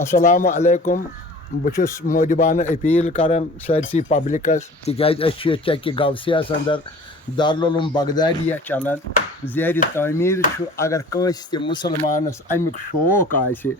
السلام علیکم بہٕ مودبانہ اپیل کران سٲرسٕے پبلکس تِکیازِ أسۍ چھِ چکہِ گوسیاہس اندر دارالعلوم بغدادیہ چلان زیرِ تعمیٖر چھُ اگر کٲنٛسہِ تہِ مُسلمانس امیُک شوق آسہِ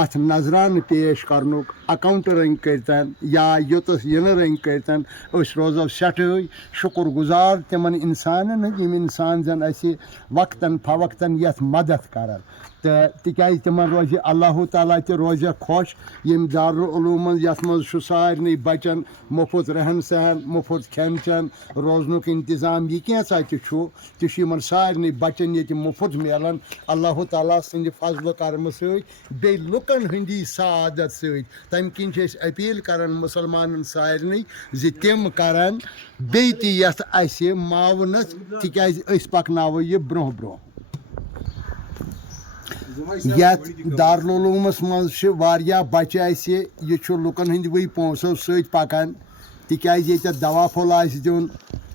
اتھ نظرانہٕ پیش کرنُک اکاؤنٹ رنگ کٔرتن یا یوٚتس یِنہٕ رنگ کٔرتن أسۍ روزو سٮ۪ٹھٕے شُکر گُزار تِمن انسانن ہٕنٛدۍ یِم انسان زن اسہِ وقتن فوقتن یتھ مدد کران تہٕ تِکیازِ تِمن روزِ اللہ تعالیٰ تہِ روزٮ۪کھ خۄش ییٚمہِ دارالعلوم منٛز یتھ منٛز چھُ سارنٕے بچن مُفت رہن سہن مُفت کھٮ۪ن چٮ۪ن روزنُک انتظام یہِ کینٛژھا تہِ چھُ تہِ چھُ یِمن سارنٕے بچن ییٚتہِ مُفت میلان اللہ تعالیٰ سٕنٛدِ فضلہٕ کرمہٕ سۭتۍ بیٚیہِ لُکن ہٕنٛدی سعادت سۭتۍ تمہِ کِنۍ چھِ أسۍ اپیٖل کران مُسلمانن سارنٕے زِ تِم کرن بیٚیہِ تہِ یتھ اسہِ معاونت تِکیازِ أسۍ پکناوو یہِ برونٛہہ برونٛہہ یتھ دارالعلومس منٛز چھِ واریاہ بچہِ اسہِ یہِ چھُ لُکن ہٕنٛدۍ پونٛسو سۭتۍ پکان تِکیازِ ییٚتٮ۪تھ دوا پھوٚل آسہِ دیُن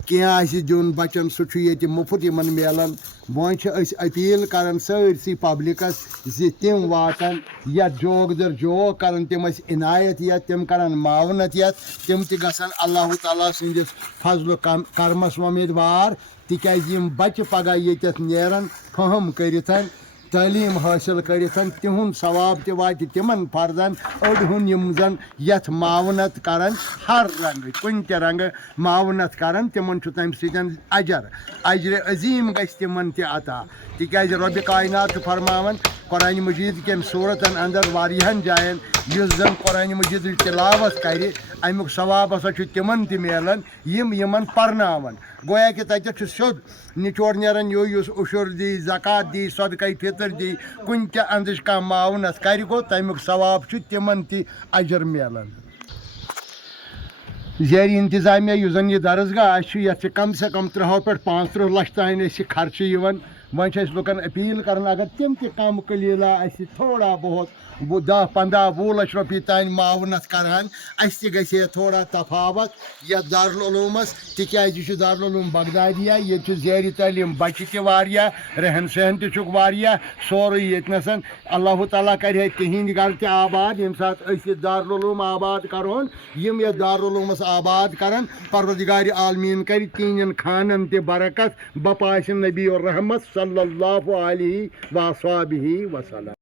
کینٛہہ آسہِ دیُن بچن سُہ چھُ ییٚتہِ مُفت یِمن میلان وۄنۍ چھِ أسۍ اپیٖل کران سٲرسٕے پبلکس زِ تِم واتن یتھ جوگ در جوگ کرن تِم ٲسۍ عنایت یتھ تِم کرن معاونت یتھ تِم تہِ گژھن اللہ تعالیٰ سٕنٛدِس فضلہٕ کرمس وۄمیدوار تِکیازِ یِم بچہِ پگاہ ییٚتٮ۪تھ نیرن فہم کٔرِتھ تعلیٖم حٲصِل کٔرِتھ تِہُنٛد ثواب تہِ واتہِ تِمن فردن أڑۍ ہُنٛد یِم زن یتھ معاونت کرن ہر رنگہٕ کُنہِ تہِ رنگہٕ معاونت کرن تِمن چھُ تمہِ سۭتۍ اجرِ عظیٖم گژھِ تِمن تہِ عطا تِکیازِ رۄبِ کاینات چھُ فرماوان قرآنِ مجیٖد کٮ۪ن صوٗرتن اندر واریاہن جاین یُس زن قرآنِ مجیٖدٕچ تِلاوت کرِ امیُک ثواب ہسا چھُ تِمن تہِ میلان یِم یِمن پرناون گویا کہِ تتٮ۪تھ چھُ سیوٚد نِچوڑ نیران یُس اُشُر دی زکات دی صدقے فطر دی کُنہِ تہِ اندٕچ کانٛہہ معاونت کرِ گوٚو تمیُک ثواب چھُ تِمن تہِ اجر میلان زیرِ انتظامیہ یُس زن یہِ درسگاہ چھُ یتھ چھِ کم سے کم 30 پٮ۪ٹھ 35 لچھ تانۍ اسہِ خرچہٕ یِوان وۄنۍ چھِ أسۍ لُکن اپیٖل کران اگر تِم تہِ کم قلیٖلا اسہِ تھوڑا بہت 10 15 20 لچھ رۄپیہِ تانۍ معاونت کرہن اسہِ تہِ گژھِ ہے تھوڑا تفاوت یتھ دارالعلومس تِکیازِ یہِ چھُ دارالعلوم بغدادیہ ییٚتہِ چھُ زیرِ تعلیٖم بچہِ تہِ واریاہ رہن سہن تہِ چھُکھ واریاہ سورُے ییٚتنس اللہ تعالیٰ کرِ ہے تِہنٛدۍ گرٕ تہِ آباد ییٚمہِ ساتہٕ أسۍ یہِ دارالعلوم آباد کرہون یِم یتھ دارالعلومس آباد کرن پروردگارِ عالمیٖن کرِ تِہنٛدٮ۪ن خانن تہِ برکت بپاسہِ نبی الرحمت صلی اللہ علیہ وآلہ وسلم